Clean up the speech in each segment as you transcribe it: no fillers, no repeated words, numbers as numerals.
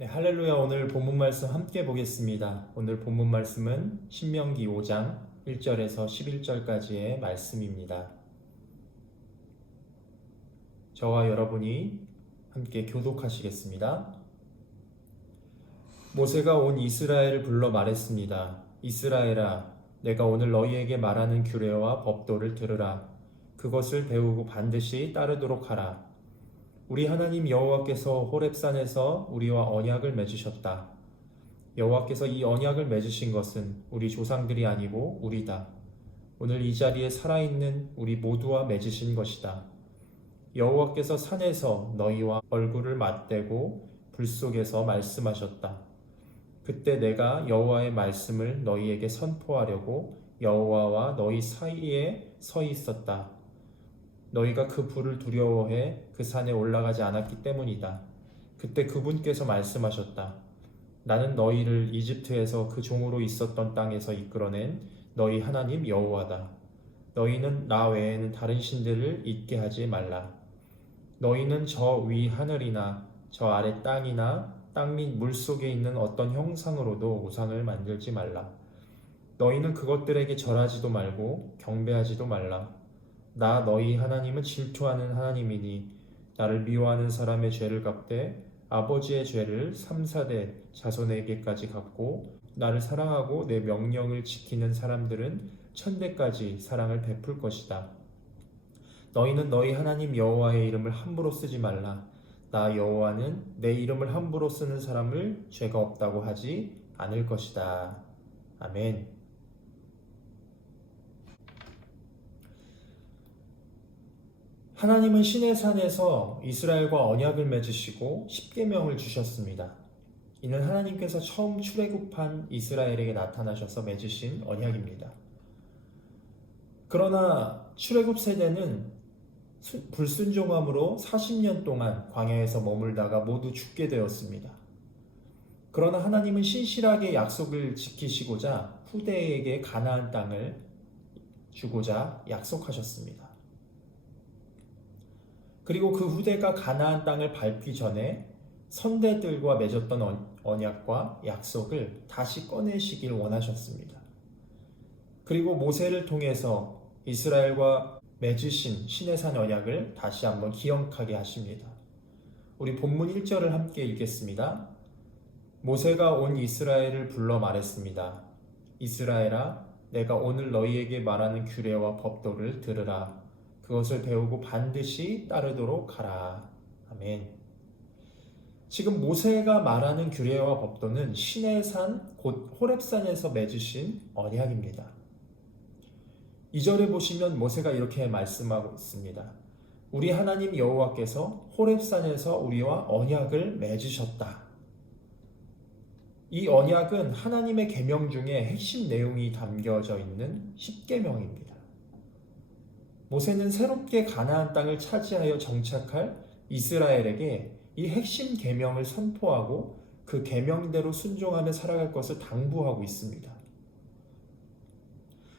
네, 할렐루야. 오늘 본문 말씀 함께 보겠습니다. 오늘 본문 말씀은 신명기 5장 1절에서 11절까지의 말씀입니다. 저와 여러분이 함께 교독하시겠습니다. 모세가 온 이스라엘을 불러 말했습니다. 이스라엘아, 내가 오늘 너희에게 말하는 규례와 법도를 들으라. 그것을 배우고 반드시 따르도록 하라. 우리 하나님 여호와께서 호렙산에서 우리와 언약을 맺으셨다. 여호와께서 이 언약을 맺으신 것은 우리 조상들이 아니고 우리다. 오늘 이 자리에 살아있는 우리 모두와 맺으신 것이다. 여호와께서 산에서 너희와 얼굴을 맞대고 불 속에서 말씀하셨다. 그때 내가 여호와의 말씀을 너희에게 선포하려고 여호와와 너희 사이에 서 있었다. 너희가 그 불을 두려워해 그 산에 올라가지 않았기 때문이다. 그때 그분께서 말씀하셨다. 나는 너희를 이집트에서 그 종으로 있었던 땅에서 이끌어낸 너희 하나님 여호와다. 너희는 나 외에는 다른 신들을 잊게 하지 말라. 너희는 저 위 하늘이나 저 아래 땅이나 땅 및 물 속에 있는 어떤 형상으로도 우상을 만들지 말라. 너희는 그것들에게 절하지도 말고 경배하지도 말라. 나 너희 하나님은 질투하는 하나님이니 나를 미워하는 사람의 죄를 갚되 아버지의 죄를 3, 4대 자손에게까지 갚고 나를 사랑하고 내 명령을 지키는 사람들은 천대까지 사랑을 베풀 것이다. 너희는 너희 하나님 여호와의 이름을 함부로 쓰지 말라. 나 여호와는 내 이름을 함부로 쓰는 사람을 죄가 없다고 하지 않을 것이다. 아멘. 하나님은 시내산에서 이스라엘과 언약을 맺으시고 십계명을 주셨습니다. 이는 하나님께서 처음 출애굽한 이스라엘에게 나타나셔서 맺으신 언약입니다. 그러나 출애굽 세대는 불순종함으로 40년 동안 광야에서 머물다가 모두 죽게 되었습니다. 그러나 하나님은 신실하게 약속을 지키시고자 후대에게 가나안 땅을 주고자 약속하셨습니다. 그리고 그 후대가 가나안 땅을 밟기 전에 선대들과 맺었던 언약과 약속을 다시 꺼내시길 원하셨습니다. 그리고 모세를 통해서 이스라엘과 맺으신 시내산 언약을 다시 한번 기억하게 하십니다. 우리 본문 1절을 함께 읽겠습니다. 모세가 온 이스라엘을 불러 말했습니다. 이스라엘아, 내가 오늘 너희에게 말하는 규례와 법도를 들으라. 그것을 배우고 반드시 따르도록 하라. 아멘. 지금 모세가 말하는 규례와 법도는 시내산 곧 호렙산에서 맺으신 언약입니다. 2절에 보시면 모세가 이렇게 말씀하고 있습니다. 우리 하나님 여호와께서 호렙산에서 우리와 언약을 맺으셨다. 이 언약은 하나님의 계명 중에 핵심 내용이 담겨져 있는 십계명입니다. 모세는 새롭게 가나안 땅을 차지하여 정착할 이스라엘에게 이 핵심 계명을 선포하고 그 계명대로 순종하며 살아갈 것을 당부하고 있습니다.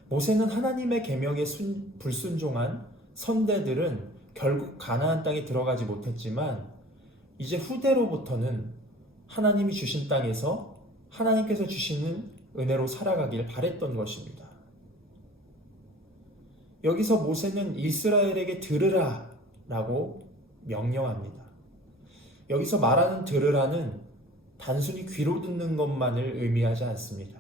모세는 하나님의 계명에 불순종한 선대들은 결국 가나안 땅에 들어가지 못했지만 이제 후대로부터는 하나님이 주신 땅에서 하나님께서 주시는 은혜로 살아가길 바랬던 것입니다. 여기서 모세는 이스라엘에게 들으라 라고 명령합니다. 여기서 말하는 들으라는 단순히 귀로 듣는 것만을 의미하지 않습니다.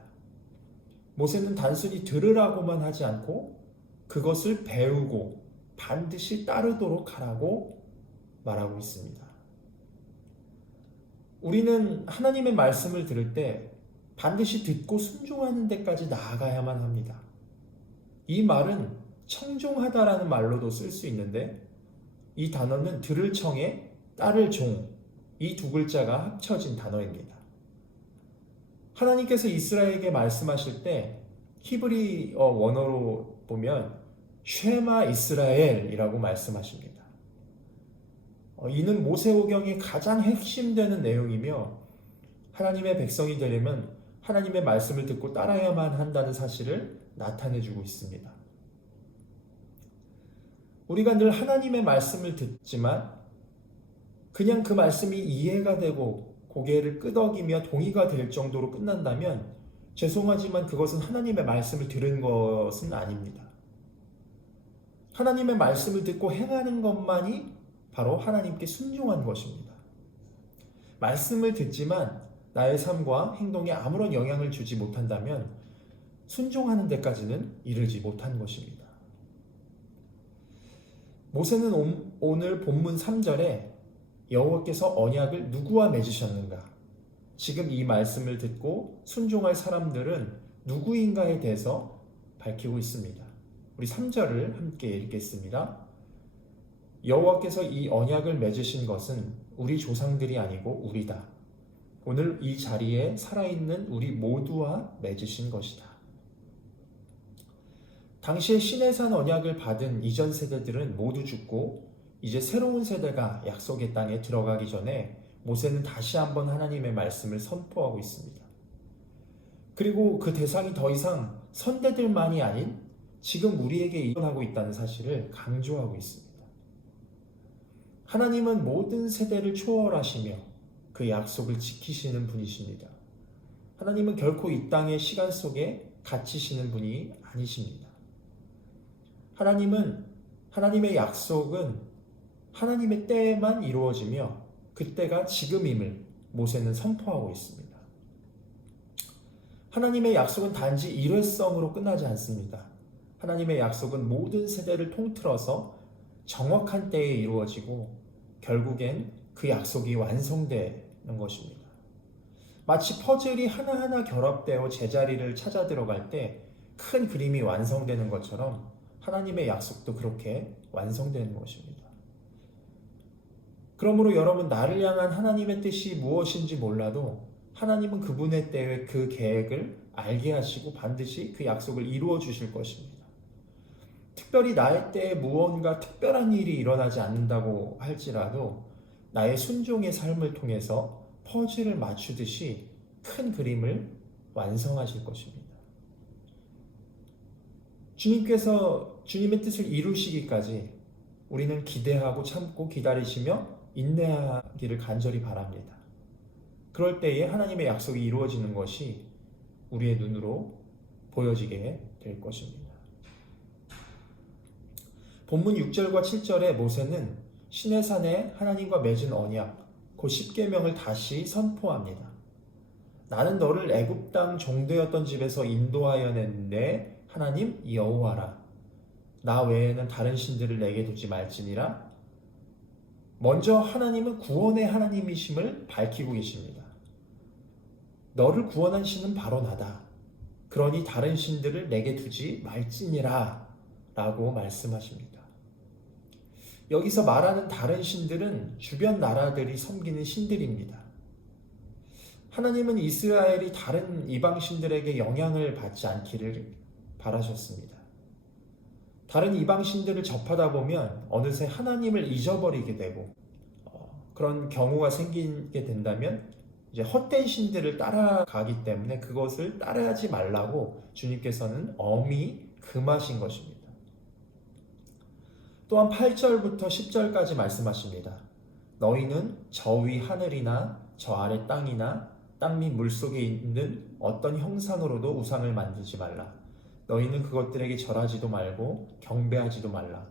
모세는 단순히 들으라고만 하지 않고 그것을 배우고 반드시 따르도록 하라고 말하고 있습니다. 우리는 하나님의 말씀을 들을 때 반드시 듣고 순종하는 데까지 나아가야만 합니다. 이 말은 청종하다라는 말로도 쓸 수 있는데 이 단어는 들을 청에 따를 종, 이 두 글자가 합쳐진 단어입니다. 하나님께서 이스라엘에게 말씀하실 때 히브리어 원어로 보면 쉐마 이스라엘이라고 말씀하십니다. 이는 모세오경의 가장 핵심되는 내용이며 하나님의 백성이 되려면 하나님의 말씀을 듣고 따라야만 한다는 사실을 나타내주고 있습니다. 우리가 늘 하나님의 말씀을 듣지만 그냥 그 말씀이 이해가 되고 고개를 끄덕이며 동의가 될 정도로 끝난다면 죄송하지만 그것은 하나님의 말씀을 들은 것은 아닙니다. 하나님의 말씀을 듣고 행하는 것만이 바로 하나님께 순종한 것입니다. 말씀을 듣지만 나의 삶과 행동에 아무런 영향을 주지 못한다면 순종하는 데까지는 이르지 못한 것입니다. 모세는 오늘 본문 3절에 여호와께서 언약을 누구와 맺으셨는가? 지금 이 말씀을 듣고 순종할 사람들은 누구인가에 대해서 밝히고 있습니다. 우리 3절을 함께 읽겠습니다. 여호와께서 이 언약을 맺으신 것은 우리 조상들이 아니고 우리다. 오늘 이 자리에 살아있는 우리 모두와 맺으신 것이다. 당시에 시내산 언약을 받은 이전 세대들은 모두 죽고 이제 새로운 세대가 약속의 땅에 들어가기 전에 모세는 다시 한번 하나님의 말씀을 선포하고 있습니다. 그리고 그 대상이 더 이상 선대들만이 아닌 지금 우리에게 일어나고 있다는 사실을 강조하고 있습니다. 하나님은 모든 세대를 초월하시며 그 약속을 지키시는 분이십니다. 하나님은 결코 이 땅의 시간 속에 갇히시는 분이 아니십니다. 하나님의 약속은 하나님의 때에만 이루어지며 그때가 지금임을 모세는 선포하고 있습니다. 하나님의 약속은 단지 일회성으로 끝나지 않습니다. 하나님의 약속은 모든 세대를 통틀어서 정확한 때에 이루어지고 결국엔 그 약속이 완성되는 것입니다. 마치 퍼즐이 하나하나 결합되어 제자리를 찾아 들어갈 때 큰 그림이 완성되는 것처럼 하나님의 약속도 그렇게 완성되는 것입니다. 그러므로 여러분, 나를 향한 하나님의 뜻이 무엇인지 몰라도 하나님은 그분의 때에 그 계획을 알게 하시고 반드시 그 약속을 이루어 주실 것입니다. 특별히 나의 때에 무언가 특별한 일이 일어나지 않는다고 할지라도 나의 순종의 삶을 통해서 퍼즐을 맞추듯이 큰 그림을 완성하실 것입니다. 주님께서 주님의 뜻을 이루시기까지 우리는 기대하고 참고 기다리시며 인내하기를 간절히 바랍니다. 그럴 때에 하나님의 약속이 이루어지는 것이 우리의 눈으로 보여지게 될 것입니다. 본문 6절과 7절에 모세는 시내산에 하나님과 맺은 언약, 그 십계명을 다시 선포합니다. 나는 너를 애굽 땅 종되었던 집에서 인도하여 냈는데 하나님 여호와라. 나 외에는 다른 신들을 내게 두지 말지니라. 먼저 하나님은 구원의 하나님이심을 밝히고 계십니다. 너를 구원한 신은 바로 나다. 그러니 다른 신들을 내게 두지 말지니라 라고 말씀하십니다. 여기서 말하는 다른 신들은 주변 나라들이 섬기는 신들입니다. 하나님은 이스라엘이 다른 이방 신들에게 영향을 받지 않기를 바라셨습니다. 다른 이방 신들을 접하다 보면 어느새 하나님을 잊어버리게 되고 그런 경우가 생기게 된다면 이제 헛된 신들을 따라가기 때문에 그것을 따라하지 말라고 주님께서는 엄히 금하신 것입니다. 또한 8절부터 10절까지 말씀하십니다. 너희는 저 위 하늘이나 저 아래 땅이나 땅 및 물속에 있는 어떤 형상으로도 우상을 만들지 말라. 너희는 그것들에게 절하지도 말고 경배하지도 말라.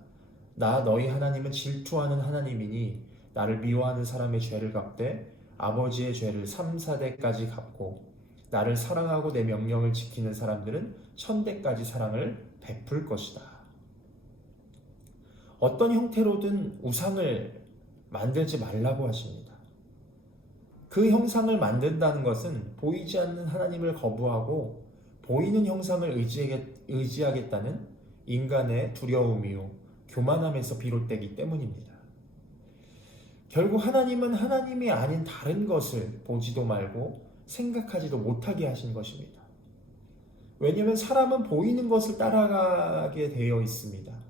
나 너희 하나님은 질투하는 하나님이니 나를 미워하는 사람의 죄를 갚되 아버지의 죄를 3, 4대까지 갚고 나를 사랑하고 내 명령을 지키는 사람들은 1000대까지 사랑을 베풀 것이다. 어떤 형태로든 우상을 만들지 말라고 하십니다. 그 형상을 만든다는 것은 보이지 않는 하나님을 거부하고 보이는 형상을 의지하겠다는 인간의 두려움이요 교만함에서 비롯되기 때문입니다. 결국 하나님은 하나님이 아닌 다른 것을 보지도 말고 생각하지도 못하게 하신 것입니다. 왜냐하면 사람은 보이는 것을 따라가게 되어 있습니다.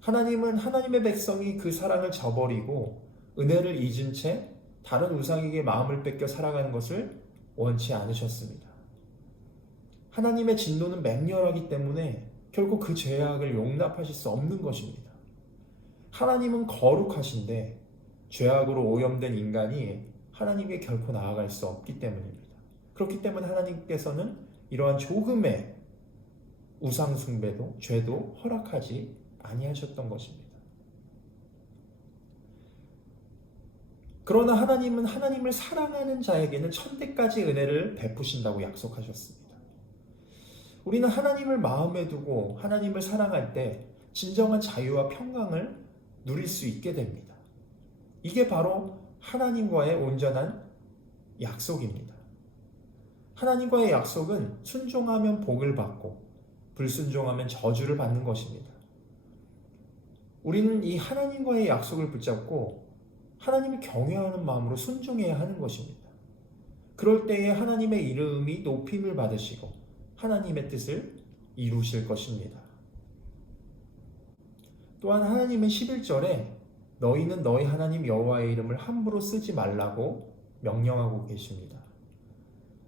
하나님은 하나님의 백성이 그 사랑을 저버리고 은혜를 잊은 채 다른 우상에게 마음을 뺏겨 살아가는 것을 원치 않으셨습니다. 하나님의 진노는 맹렬하기 때문에 결국 그 죄악을 용납하실 수 없는 것입니다. 하나님은 거룩하신데 죄악으로 오염된 인간이 하나님께 결코 나아갈 수 없기 때문입니다. 그렇기 때문에 하나님께서는 이러한 조금의 우상 숭배도 죄도 허락하지 아니하셨던 것입니다. 그러나 하나님은 하나님을 사랑하는 자에게는 천대까지 은혜를 베푸신다고 약속하셨습니다. 우리는 하나님을 마음에 두고 하나님을 사랑할 때 진정한 자유와 평강을 누릴 수 있게 됩니다. 이게 바로 하나님과의 온전한 약속입니다. 하나님과의 약속은 순종하면 복을 받고 불순종하면 저주를 받는 것입니다. 우리는 이 하나님과의 약속을 붙잡고 하나님을 경외하는 마음으로 순종해야 하는 것입니다. 그럴 때에 하나님의 이름이 높임을 받으시고 하나님의 뜻을 이루실 것입니다. 또한 하나님은 11절에 너희는 너희 하나님 여호와의 이름을 함부로 쓰지 말라고 명령하고 계십니다.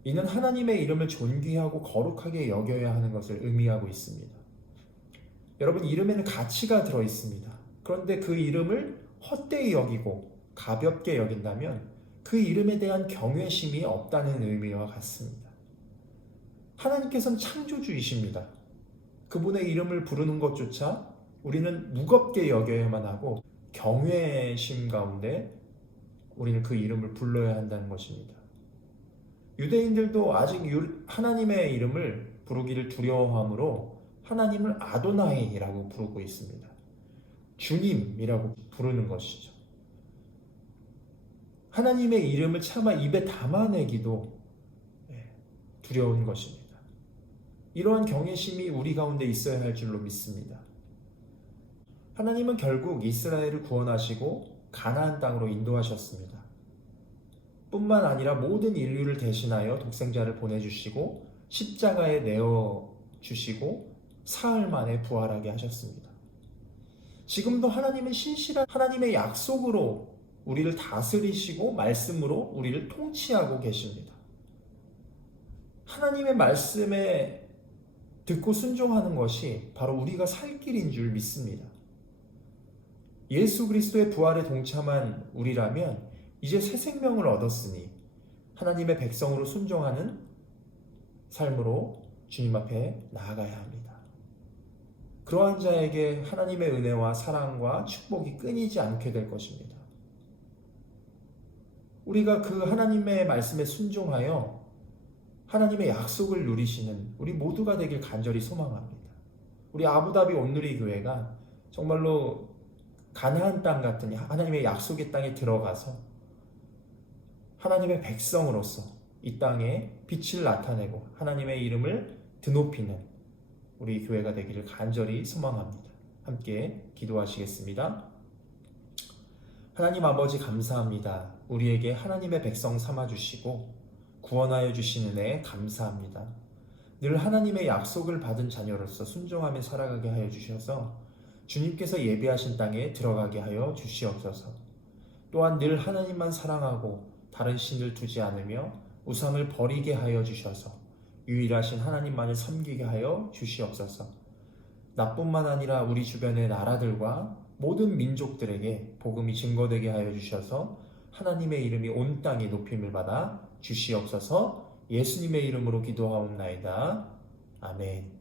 이는 하나님의 이름을 존귀하고 거룩하게 여겨야 하는 것을 의미하고 있습니다. 여러분, 이름에는 가치가 들어 있습니다. 그런데 그 이름을 헛되이 여기고 가볍게 여긴다면 그 이름에 대한 경외심이 없다는 의미와 같습니다. 하나님께서는 창조주이십니다. 그분의 이름을 부르는 것조차 우리는 무겁게 여겨야만 하고 경외심 가운데 우리는 그 이름을 불러야 한다는 것입니다. 유대인들도 아직 하나님의 이름을 부르기를 두려워하므로 하나님을 아도나이라고 부르고 있습니다. 주님이라고 부르는 것이죠. 하나님의 이름을 차마 입에 담아내기도 두려운 것입니다. 이러한 경외심이 우리 가운데 있어야 할 줄로 믿습니다. 하나님은 결국 이스라엘을 구원하시고 가나안 땅으로 인도하셨습니다. 뿐만 아니라 모든 인류를 대신하여 독생자를 보내주시고 십자가에 내어주시고 사흘 만에 부활하게 하셨습니다. 지금도 하나님은 신실한 하나님의 약속으로 우리를 다스리시고 말씀으로 우리를 통치하고 계십니다. 하나님의 말씀에 듣고 순종하는 것이 바로 우리가 살 길인 줄 믿습니다. 예수 그리스도의 부활에 동참한 우리라면 이제 새 생명을 얻었으니 하나님의 백성으로 순종하는 삶으로 주님 앞에 나아가야 합니다. 그러한 자에게 하나님의 은혜와 사랑과 축복이 끊이지 않게 될 것입니다. 우리가 그 하나님의 말씀에 순종하여 하나님의 약속을 누리시는 우리 모두가 되길 간절히 소망합니다. 우리 아부다비 온누리 교회가 정말로 가나안 땅 같은 하나님의 약속의 땅에 들어가서 하나님의 백성으로서 이 땅에 빛을 나타내고 하나님의 이름을 드높이는 우리 교회가 되기를 간절히 소망합니다. 함께 기도하시겠습니다. 하나님 아버지 감사합니다. 우리에게 하나님의 백성 삼아주시고 구원하여 주신 은혜에 감사합니다. 늘 하나님의 약속을 받은 자녀로서 순종하며 살아가게 하여 주셔서 주님께서 예비하신 땅에 들어가게 하여 주시옵소서. 또한 늘 하나님만 사랑하고 다른 신을 두지 않으며 우상을 버리게 하여 주셔서 유일하신 하나님만을 섬기게 하여 주시옵소서. 나뿐만 아니라 우리 주변의 나라들과 모든 민족들에게 복음이 증거되게 하여 주셔서 하나님의 이름이 온 땅에 높임을 받아 주시옵소서. 예수님의 이름으로 기도하옵나이다. 아멘.